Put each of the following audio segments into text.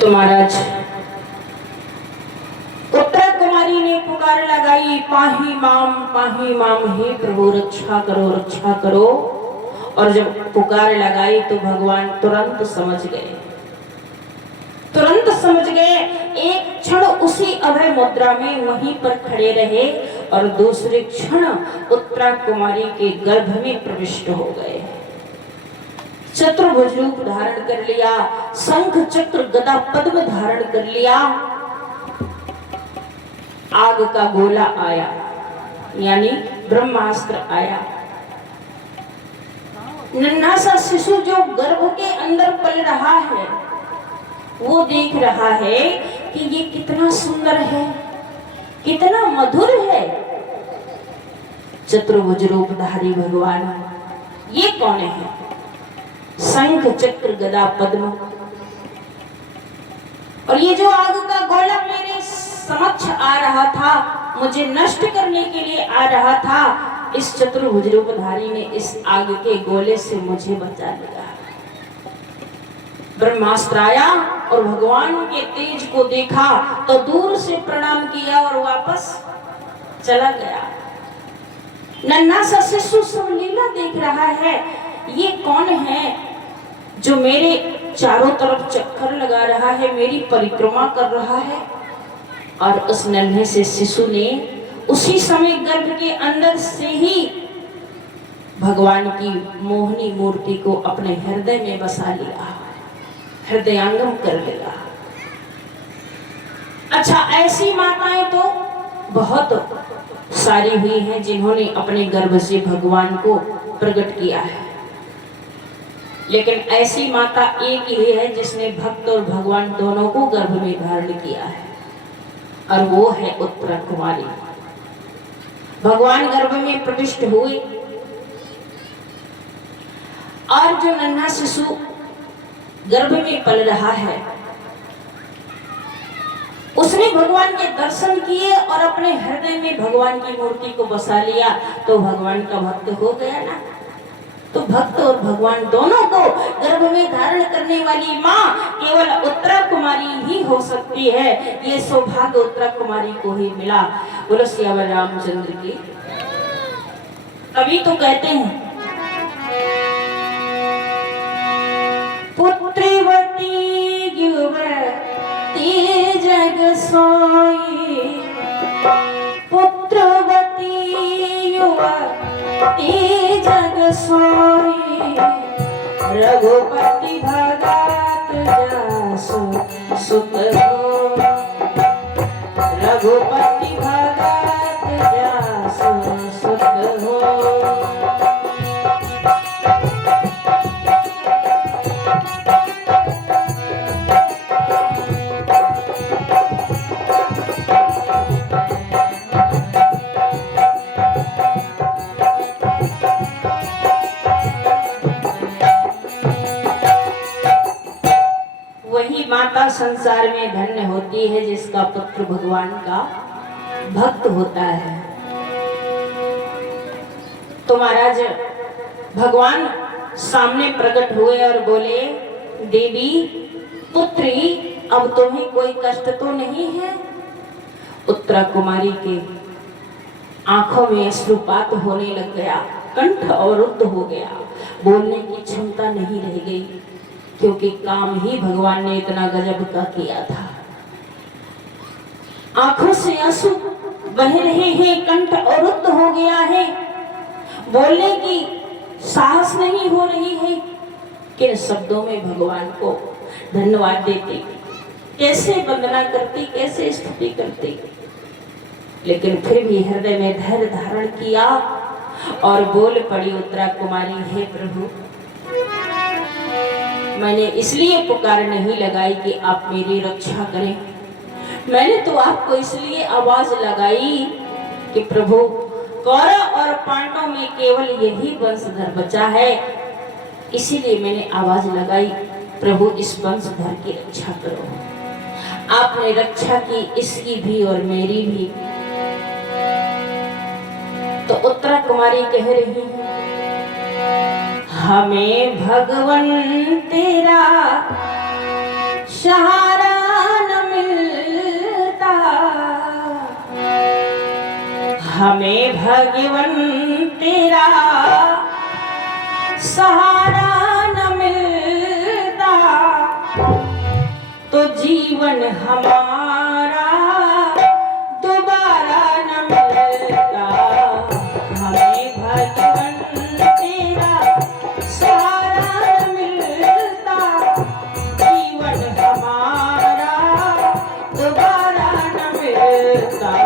तो महाराज उत्तरा कुमारी ने पुकार लगाई, पाही माम हे प्रभु रक्षा करो। और जब पुकार लगाई तो भगवान तुरंत समझ गए। एक क्षण उसी अभय मुद्रा में वहीं पर खड़े रहे और दूसरे क्षण उत्तरा कुमारी के गर्भ में प्रविष्ट हो गए। चतुर्भुज रूप धारण कर लिया, शंख चक्र गदा पद्म धारण कर लिया। आग का गोला आया, यानी ब्रह्मास्त्र आया। नन्हा सा शिशु जो गर्भ के अंदर पल रहा है, वो देख रहा है कि ये कितना सुंदर है, कितना मधुर है। चतुर्भुज रूपधारी भगवान, ये कौन है? शंख चक्र गदा पद्म। और ये जो आग का गोला मेरे समक्ष आ रहा था, मुझे नष्ट करने के लिए आ रहा था, इस चतुर्भुज रूपधारी ने इस आग के गोले से मुझे बचा लिया। ब्रह्मास्त्र आया और भगवान के तेज को देखा तो दूर से प्रणाम किया और वापस चला गया। नन्हा सा शिशु सब लीला देख रहा है। ये कौन है जो मेरे चारों तरफ चक्कर लगा रहा है, मेरी परिक्रमा कर रहा है? और उस नन्हे से शिशु ने उसी समय गर्भ के अंदर से ही भगवान की मोहनी मूर्ति को अपने हृदय में बसा लिया, हृदयांगम कर लिया। अच्छा, ऐसी माताएं तो बहुत सारी हुई हैं जिन्होंने अपने गर्भ से भगवान को प्रकट किया है, लेकिन ऐसी माता एक ही है जिसने भक्त और भगवान दोनों को गर्भ में धारण किया है, और वो है उत्तरा कुमारी। भगवान गर्भ में प्रविष्ट हुए और जो नन्हा शिशु गर्भ में पल रहा है, उसने भगवान के दर्शन किए और अपने हृदय में भगवान की मूर्ति को बसा लिया, तो भगवान का भक्त हो गया ना। तो भक्त और भगवान दोनों को गर्भ में धारण करने वाली माँ केवल उत्तरा कुमारी ही हो सकती है। ये सौभाग्य उत्तरा कुमारी को ही मिला। बोलो सियावर रामचंद्र की। कभी तो कहते हैं, पुत्रवती युवती जग सोई, पुत्रवती युवती जग सोई, रघुपति भगत जासु सुत हो, रघुपति भगत जासु सुत हो। वही माता संसार में धन्य होती है जिसका पुत्र भगवान का भक्त होता है। तो महाराज भगवान सामने प्रकट हुए और बोले, देवी पुत्री, अब तुम्हें कोई कष्ट तो नहीं है? उत्तरा कुमारी के आंखों में अश्रुपात होने लग गया, कंठ अवरुद्ध हो गया, बोलने की क्षमता नहीं रह गई, क्योंकि काम ही भगवान ने इतना गजब का किया था। आंखों से आंसू बह रहे हैं, कंठ अवरुद्ध हो गया है, बोलने की साहस नहीं हो रही है। किन शब्दों में भगवान को धन्यवाद देती, कैसे वंदना करती, कैसे स्तुति करती, लेकिन फिर भी हृदय में धैर्य धारण किया और बोल पड़ी उत्तरा कुमारी, हे प्रभु, मैंने इसलिए पुकार नहीं लगाई कि आप मेरी रक्षा करें, मैंने तो आपको इसलिए आवाज लगाई कि प्रभु, कौरव और पांडवों में केवल यही वंशधर बचा है, इसीलिए मैंने आवाज लगाई, प्रभु इस वंशधर की रक्षा करो। आपने रक्षा की, इसकी भी और मेरी भी। तो उत्तरा कुमारी कह रही है, हमें भगवन तेरा सहारा हमें भगवन तेरा सहारा न मिलता तो जीवन हमारा दोबारा न मिलता। हमें भगवन तेरा सहारा न मिलता जीवन हमारा दोबारा न मिलता।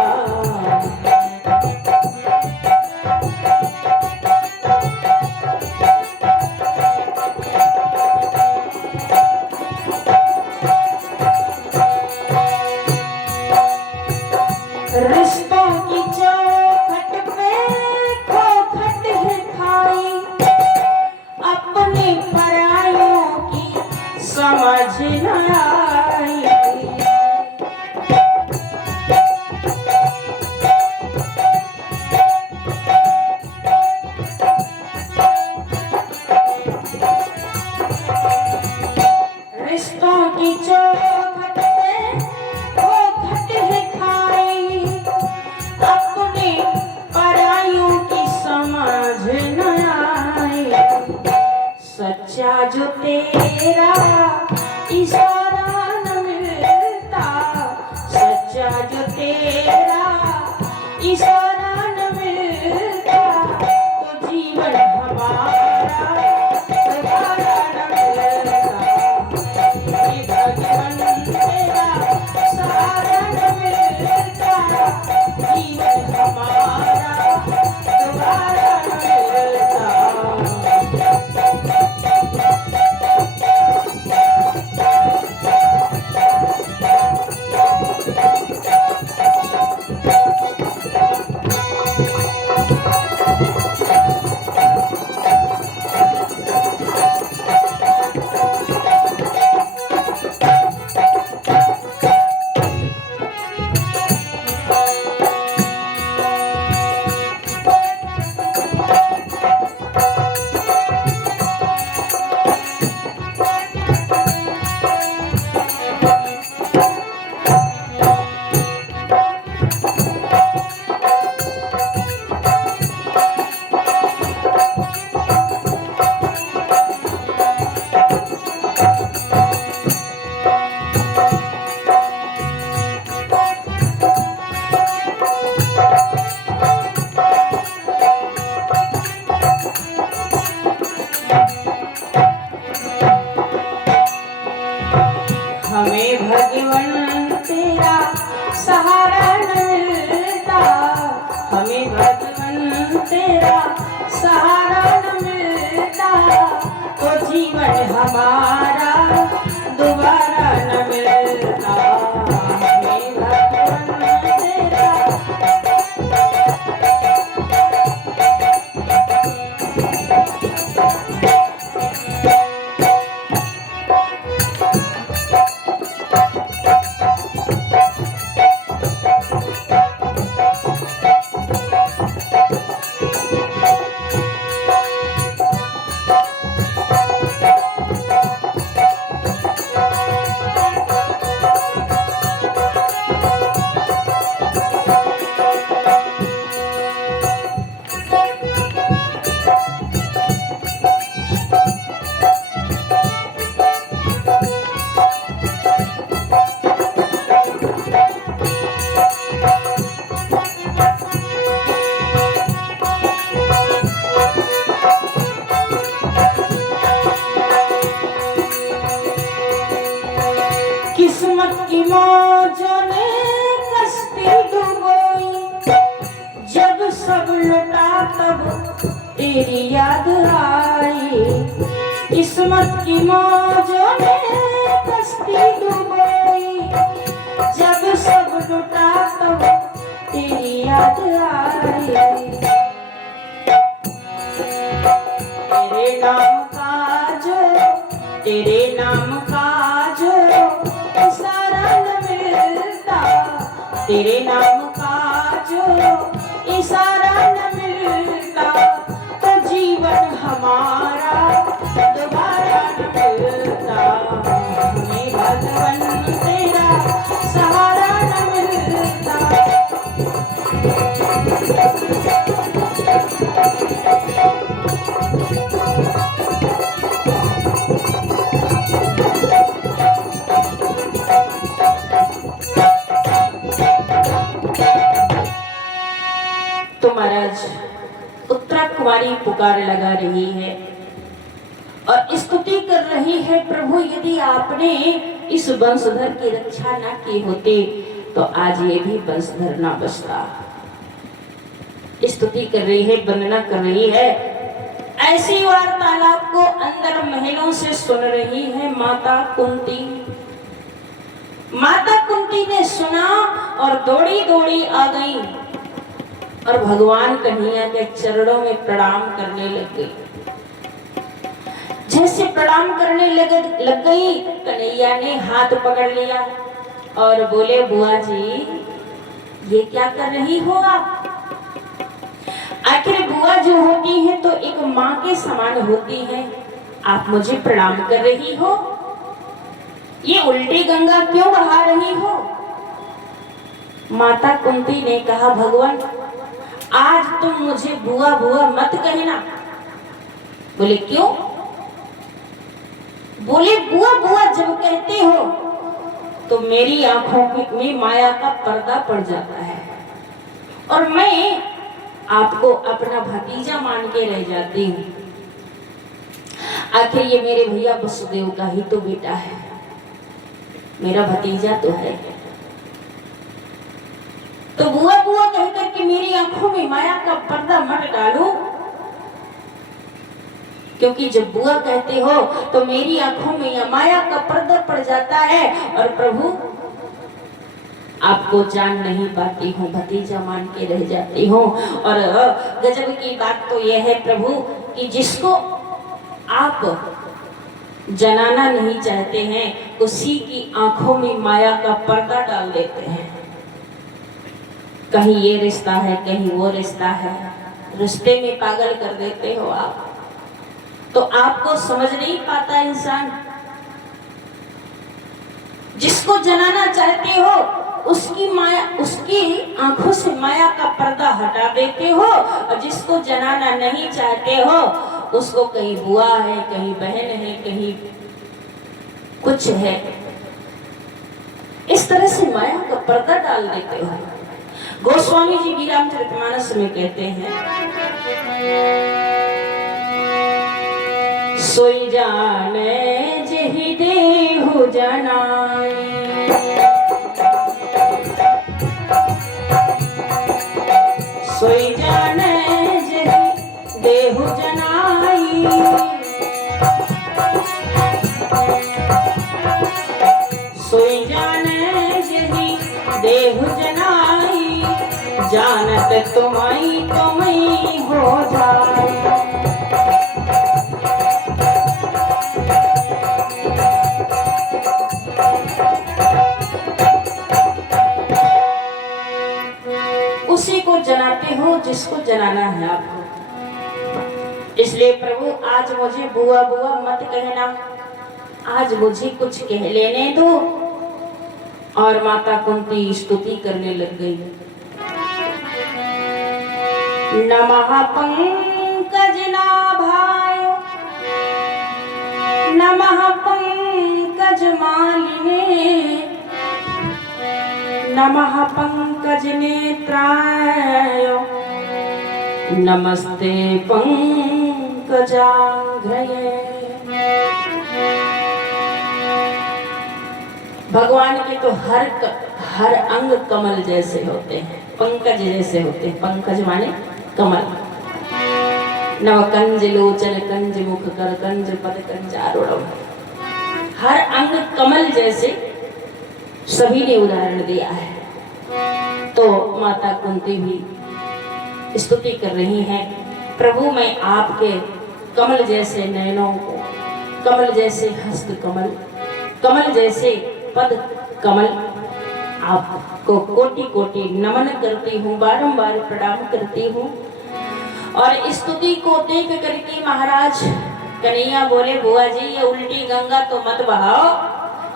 रिश्तों की चौखट पे खोखट है खाई, अपने परायों की समझ न आई। रिश्तों की चौखट पे खोखट है खाई, अपने परायों की समझ न आई। सच्चा जो तेरा इशारा न मिलता, सच्चा जो तेरा इशारा न मिलता तो जीवन हमारा दोबारा न मिलता। ये भगवन तेरा सहारा न मिलता जीवन हमारा दोबारा न मिलता। हमें भगवन तेरा सहारा न मिलता, हमें भगवन तेरा सहारा न मिलता तो जीवन हमारा दोबारा न मिलता। हमें भगवन तेरा किस्मत की मौजों ने कश्ती डुबोई, जब सब लुटा तब तेरी याद आई। किस्मत की मौजों ने कश्ती डुबोई, जब सब लुटा तब तेरी याद आई। तेरे नाम का जो, तेरे नाम का जो इशारा न मिलता, तेरे नाम का जो इशारा न मिलता तो जीवन हमारा दोबारा न मिलता। हमें भगवन तेरा सहारा न मिलता। पुकार लगा रही है और स्तुति कर रही है, प्रभु यदि आपने इस वंशधर की रक्षा न की होती तो आज ये भी वंशधर ना बचता। स्तुति कर रही है, वंदना कर रही है। ऐसी वार्तालाप को अंदर महलों से सुन रही है माता कुंती। माता कुंती ने सुना और दौड़ी दौड़ी आ गई और भगवान कन्हैया के चरणों में प्रणाम करने लग गई। जैसे प्रणाम करने लग गई, कन्हैया ने हाथ पकड़ लिया और बोले, बुआ जी ये क्या कर रही हो आप? आखिर बुआ जो होती है तो एक माँ के समान होती है, आप मुझे प्रणाम कर रही हो, ये उल्टी गंगा क्यों बहा रही हो? माता कुंती ने कहा, भगवान आज तुम मुझे बुआ बुआ मत कहना। बोले क्यों? बोले बुआ बुआ जब कहते हो तो मेरी आंखों में माया का पर्दा पड़ जाता है और मैं आपको अपना भतीजा मान के रह जाती हूँ। आखिर ये मेरे भैया वसुदेव का ही तो बेटा है, मेरा भतीजा तो है। तो बुआ बुआ कहकर कि मेरी आंखों में माया का पर्दा मत डालो, क्योंकि जब बुआ कहते हो तो मेरी आंखों में माया का पर्दा पड़ जाता है और प्रभु आपको जान नहीं पाती हूँ, भतीजा मान के रह जाती हूँ। और गजब की बात तो यह है प्रभु कि जिसको आप जनाना नहीं चाहते हैं उसी की आंखों में माया का पर्दा डाल देते हैं। कहीं ये रिश्ता है, कहीं वो रिश्ता है, रिश्ते में पागल कर देते हो आप। तो आपको समझ नहीं पाता इंसान। जिसको जनाना चाहते हो उसकी माया, उसकी आंखों से माया का पर्दा हटा देते हो, और जिसको जनाना नहीं चाहते हो उसको कहीं बुआ है, कहीं बहन है, कहीं कुछ है, इस तरह से माया का पर्दा डाल देते हो। गोस्वामी जी भी रामचरितमानस में कहते हैं, सोई जाने जहि देहु जनाए, सोई जाने जहि देहु जनाई, सोई जाने जहि देहु जनाई, जानत तुम्हारी तुम्हें हो जाए। उसी को जनाते हो जिसको जनाना है आपको। इसलिए प्रभु आज मुझे बुआ बुआ मत कहना, आज मुझे कुछ कह लेने दो। और माता कुंती स्तुति करने लग गई। नमः पंकज नाभाय, नमः पंकज मालिने, नमः पंकज नेत्राय, नमस्ते पंकजांघ्रये। भगवान के तो हर अंग कमल जैसे होते हैं, पंकज जैसे होते हैं। पंकज माने कमल। नवकंज लोचन कंज मुख कर कंज पद कंजारुणम। हर अंग कमल जैसे सभी ने उदाहरण दिया है। तो माता कुंती भी स्तुति कर रही हैं, प्रभु मैं आपके कमल जैसे नयनों को, कमल जैसे हस्त कमल, कमल जैसे पद कमल, आपको कोटि कोटि नमन करती हूँ, बारंबार प्रणाम करती हूँ। और स्तुति को देख करके महाराज कन्हैया बोले, बुआ जी ये उल्टी गंगा तो मत बहाओ,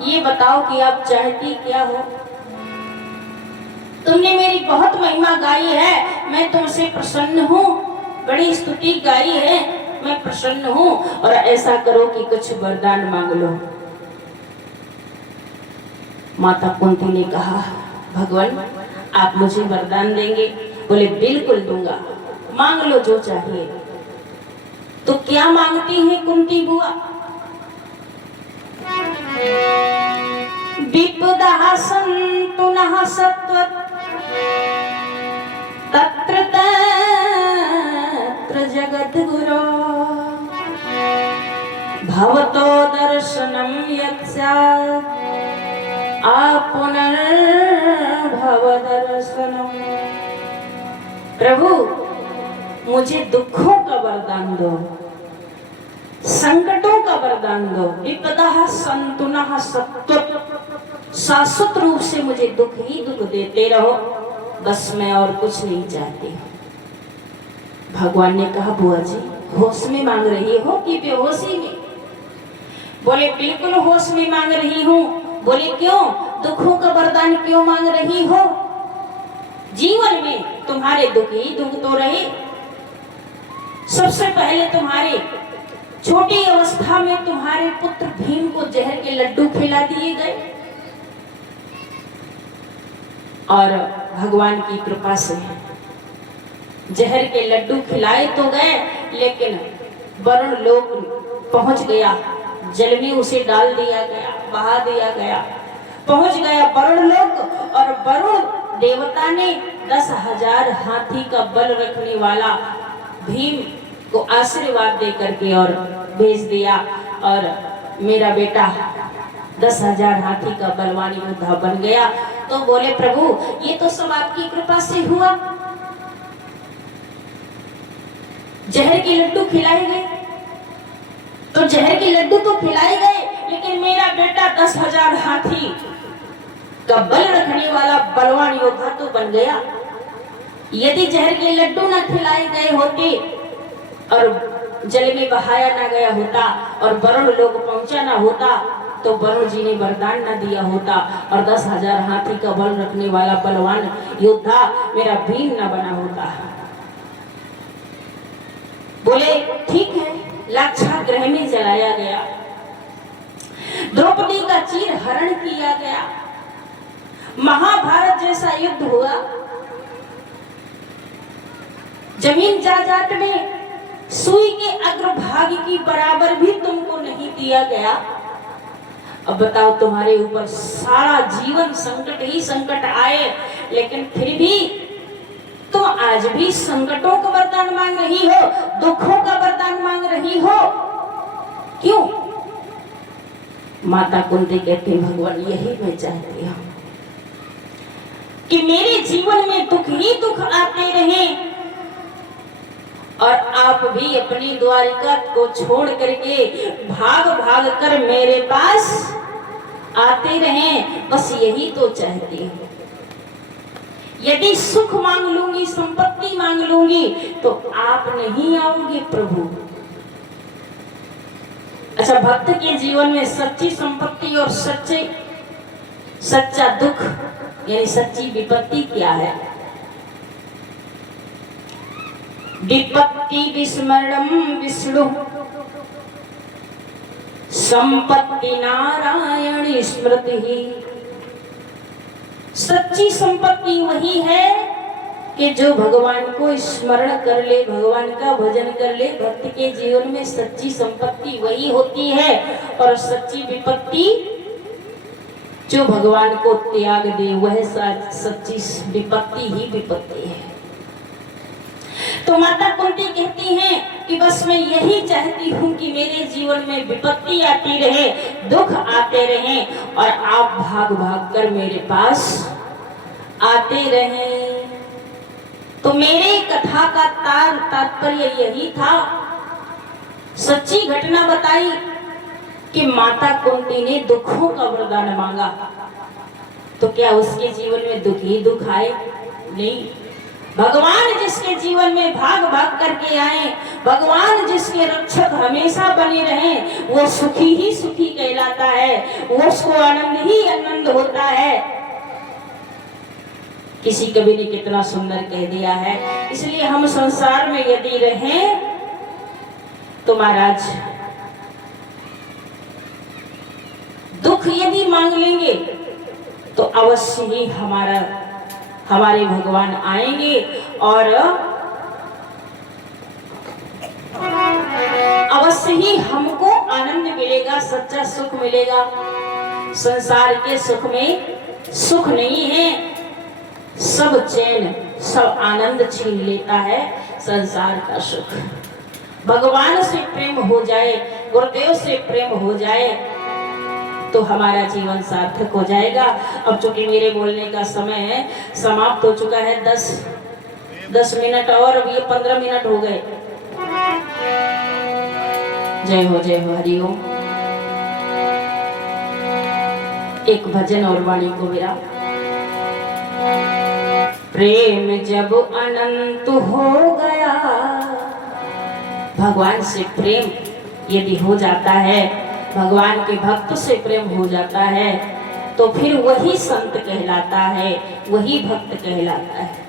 ये बताओ कि आप चाहती क्या हो? तुमने मेरी बहुत महिमा गाई है, मैं तुमसे प्रसन्न हूँ, बड़ी स्तुति गाई है, मैं प्रसन्न हूँ। और ऐसा करो कि कुछ वरदान मांग लो। माता कुंती ने कहा, भगवान आप मुझे वरदान देंगे? बोले बिल्कुल दूंगा, मांग लो जो चाहिए। तो क्या मांगती है कुंती बुआ? विपदा सन्तु नः सत्वत् तत्र तत्र जगद्गुरो भवतो दर्शनं यत् स्यात् आपुनर्भव दर्शनम्। प्रभु मुझे दुखों का वरदान दो, संकटों का वरदान दो। विपदा सन्तु नः सत्वत्, शाश्वत रूप से मुझे दुख ही दुख देते रहो, बस मैं और कुछ नहीं चाहती। भगवान ने कहा बुआ जी होश में मांग रही हो कि बेहोशी में? बोले बिल्कुल होश में मांग रही हूँ। बोले क्यों? दुखों का वरदान क्यों मांग रही हो? जीवन में तुम्हारे दुख ही दुख तो रहे। सबसे पहले तुम्हारे छोटी अवस्था में तुम्हारे पुत्र भीम को जहर के लड्डू खिला दिए गए और भगवान की कृपा से जहर के लड्डू खिलाए तो गए, लेकिन वरुण लोक पहुंच गया, जल में उसे डाल दिया गया, बहा दिया गया, पहुंच गया वरुण लोक। और वरुण देवता ने 10,000 हाथी का बल रखने वाला भीम को आशीर्वाद दे करके और भेज दिया, और मेरा बेटा 10,000 हाथी का बलवान योद्धा बन गया। तो बोले प्रभु ये तो सब आपकी कृपा से हुआ। जहर के लड्डू खिलाए गए तो जहर के लड्डू तो खिलाए गए, लेकिन मेरा बेटा 10,000 हाथी का बल रखने वाला बलवान योद्धा तो बन गया। यदि जहर के लड्डू न खिलाए गए होते और जल में बहाया ना गया होता और वरुण लोक पहुंचा ना होता, तो वरुण जी ने वरदान न दिया होता और 10,000 हाथी का बल रखने वाला बलवान योद्धा मेरा भीम न बना होता। बोले ठीक है, लाक्षागृह में जलाया गया, द्रौपदी का चीर हरण किया गया, महाभारत जैसा युद्ध हुआ, जमीन जायदाद में सुई के अग्रभाग की बराबर भी तुमको नहीं दिया गया। अब बताओ तुम्हारे ऊपर सारा जीवन संकट ही संकट आए, लेकिन फिर भी तुम आज भी संकटों का वरदान मांग रही हो, दुखों का वरदान मांग रही हो, क्यों? माता कुंती कहती भगवान यही मैं चाहती हूँ कि मेरे जीवन में दुख ही दुख आते रहें और आप भी अपनी द्वारिका को छोड़ करके भाग भाग कर मेरे पास आते रहें, बस यही तो चाहती हूँ। यदि सुख मांग लूंगी, संपत्ति मांग लूंगी, तो आप नहीं आओगे प्रभु। अच्छा, भक्त के जीवन में सच्ची संपत्ति और सच्चा दुख यानी सच्ची विपत्ति क्या है? विपत्ति विस्मरणं विष्णु संपत्ति नारायण स्मृति। सच्ची संपत्ति वही है कि जो भगवान को स्मरण कर ले, भगवान का भजन कर ले। भक्त के जीवन में सच्ची संपत्ति वही होती है, और सच्ची विपत्ति जो भगवान को त्याग दे वह सच्ची विपत्ति ही विपत्ति है। तो माता कुंती कहती हैं कि बस मैं यही चाहती हूँ कि मेरे जीवन में विपत्ति आती रहे, दुख आते रहें और आप भाग भाग कर मेरे पास आते रहें। तो मेरे कथा का तात्पर्य यही था, सच्ची घटना बताई कि माता कुंती ने दुखों का वरदान मांगा, तो क्या उसके जीवन में दुख ही दुख आए? नहीं। भगवान जिसके जीवन में भाग भाग करके आए, भगवान जिसके रक्षक हमेशा बने रहें, वो सुखी ही सुखी कहलाता है, वो उसको आनंद ही आनंद होता है। किसी कवि ने कितना सुंदर कह दिया है। इसलिए हम संसार में यदि रहें तो महाराज दुख यदि मांग लेंगे तो अवश्य ही हमारे भगवान आएंगे और ही हमको आनंद मिलेगा, सच्चा सुख मिलेगा। संसार के सुख में सुख नहीं है, सब चैन सब आनंद छीन लेता है संसार का सुख। भगवान से प्रेम हो जाए, गुरुदेव से प्रेम हो जाए तो हमारा जीवन सार्थक हो जाएगा। अब चूंकि मेरे बोलने का समय समाप्त हो चुका है, 10 मिनट और, अब ये 15 मिनट हो गए। जय हो हरिओम। एक भजन और वाणी को मेरा। प्रेम जब अनंत हो गया, भगवान से प्रेम यदि हो जाता है, भगवान के भक्त से प्रेम हो जाता है, तो फिर वही संत कहलाता है, वही भक्त कहलाता है।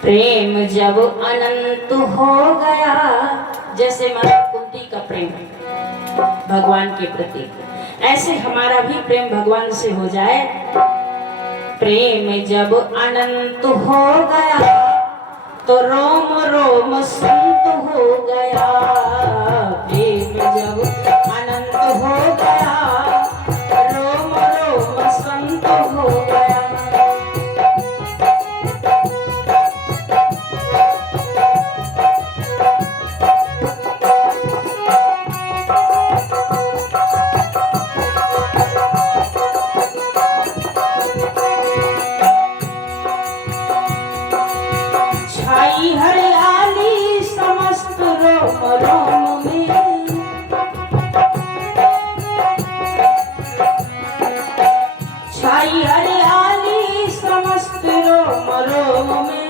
प्रेम जब अनंत हो गया, जैसे माता कुंती का प्रेम भगवान के प्रति, ऐसे हमारा भी प्रेम भगवान से हो जाए। प्रेम जब अनंत हो गया तो रोम रोम संत हो गया। प्रेम जब अनंत हो गया, रोम रोम संत हो गया। छाई हरियाली समस्त रोम रोम में, छाई हरियाली समस्त रोम रोम में।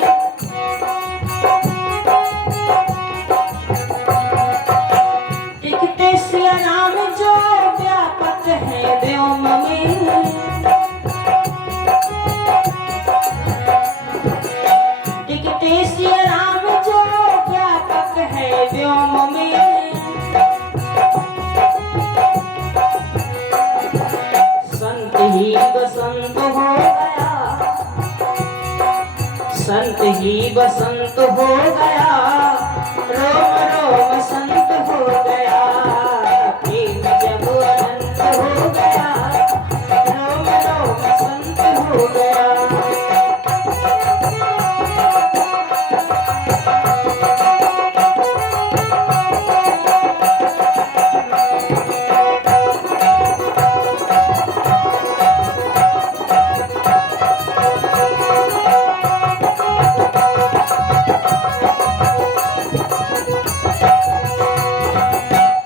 दिखते सिया राम जो व्यापक है व्योम में, दिखते सिया राम जो व्यापक है व्योम में। संत ही बसंत हो गया, संत ही बसंत हो गया, रोम रोम संत हो गया। प्रेम जब अनंत हो गया, रोम रोम संत हो गया।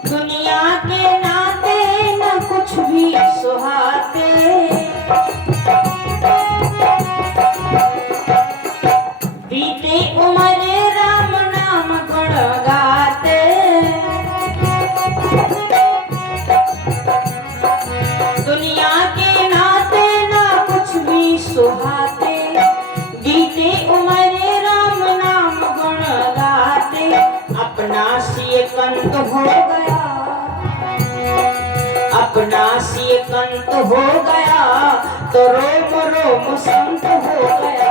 दुनिया के नाते न कुछ भी सुहाते, बीते उम्र राम नाम गुण गाते। दुनिया के नाते न कुछ भी सुहाते, बीते उम्र राम नाम गुण गाते। अपना सिय कंत हो गया, अपना सिय कंत हो गया, तो रोम रोम संत हो गया।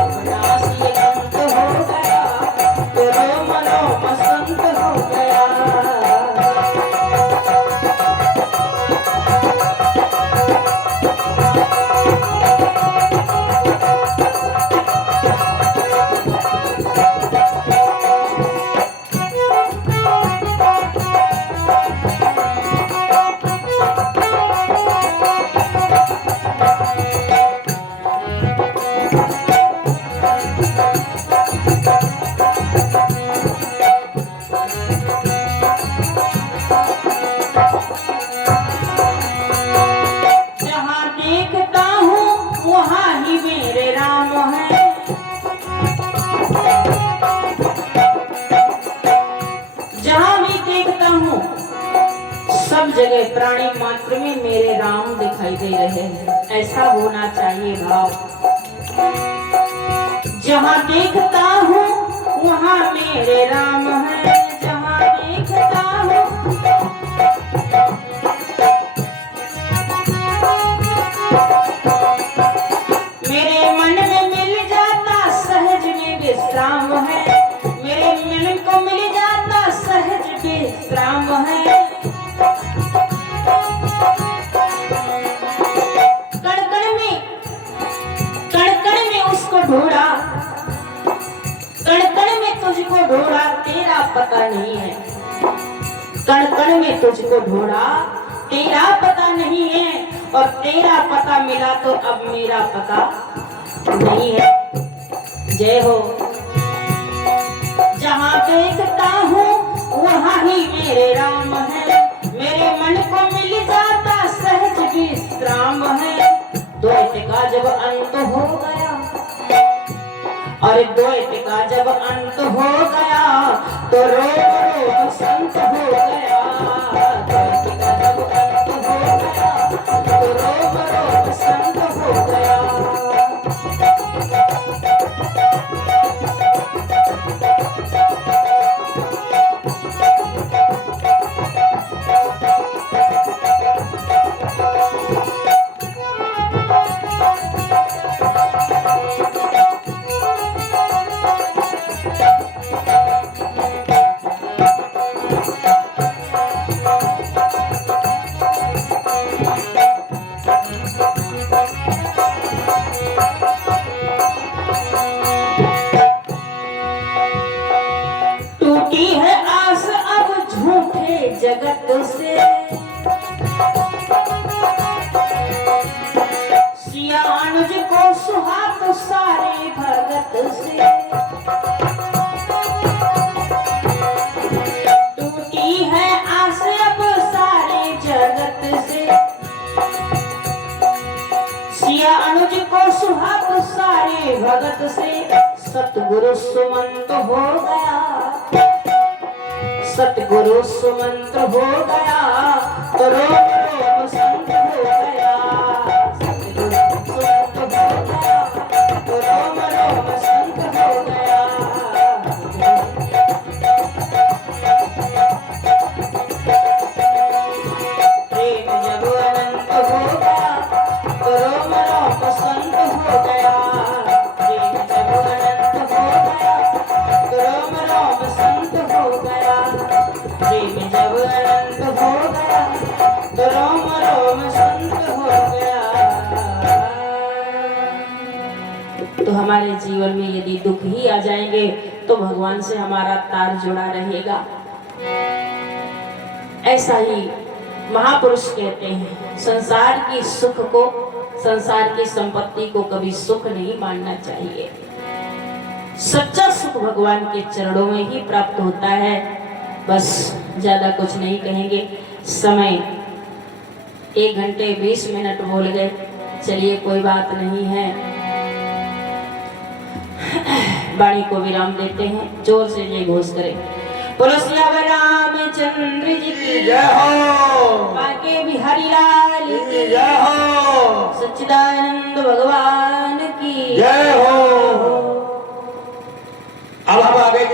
अपना सिय कंत हो गया, तो रोम रोम संत हो गया। जहाँ देखता हूँ वहाँ ही मेरे राम है, जहाँ भी देखता हूँ सब जगह प्राणी मात्र में मेरे राम दिखाई दे रहे हैं। ऐसा होना चाहिए भाव। जहाँ देखता हूँ वहाँ मेरे राम है, जहाँ देखता हूँ। मेरे मन में मिल जाता सहज में विश्राम है, मेरे वन में तुझको ढूंढा, तेरा पता नहीं है और तेरा पता मिला तो अब मेरा पता नहीं है। जय हो। जहाँ देखता हूँ वहाँ ही मेरे राम है, मेरे मन को मिल जाता सहज विश्राम है। द्वैत का जब अंत हो गया, और द्वैत का जब अंत हो गया तो रोग रोग संत हो गया। द्वैत का जब अंत हो गया तो रोग रोग संत हो गया। टूटी है आस अब झूठे जगत से, सिया अनुज को सुहाग सारे भगत से। टूटी है आस अब सारे जगत से, सिया अनुज को सुहाग सारे भगत से। सतगुरु सुमंत हो गया, सतगुरु सुमंत हो गया तो रोग रोग संत हो गया। सतगुरु सुमंत हो गया तो रोग रोग संत हो गया। प्रेम जब अनंत हो गया तो रोग रोग संत हो गया। प्रेम जब अनंत हो गया तो रोग रोग संत हो गया। प्रेम जब अनंत हो गया तो रोम रोम संत हो गया। तो हमारे जीवन में यदि दुख ही आ जाएंगे तो भगवान से हमारा तार जुड़ा रहेगा। ऐसा ही महापुरुष कहते हैं, संसार की सुख को, संसार की संपत्ति को कभी सुख नहीं मानना चाहिए। सच्चा सुख भगवान के चरणों में ही प्राप्त होता है। बस ज्यादा कुछ नहीं कहेंगे, समय 1 घंटे 20 मिनट बोल गए। चलिए कोई बात नहीं है, वाणी को विराम देते हैं। जोर से जय घोष करें। बोलो सियावर रामचंद्र जी की जय हो। बाके बिहारी लाल की जय हो। सच्चिदानंद भगवान की जय हो। अब हम आगे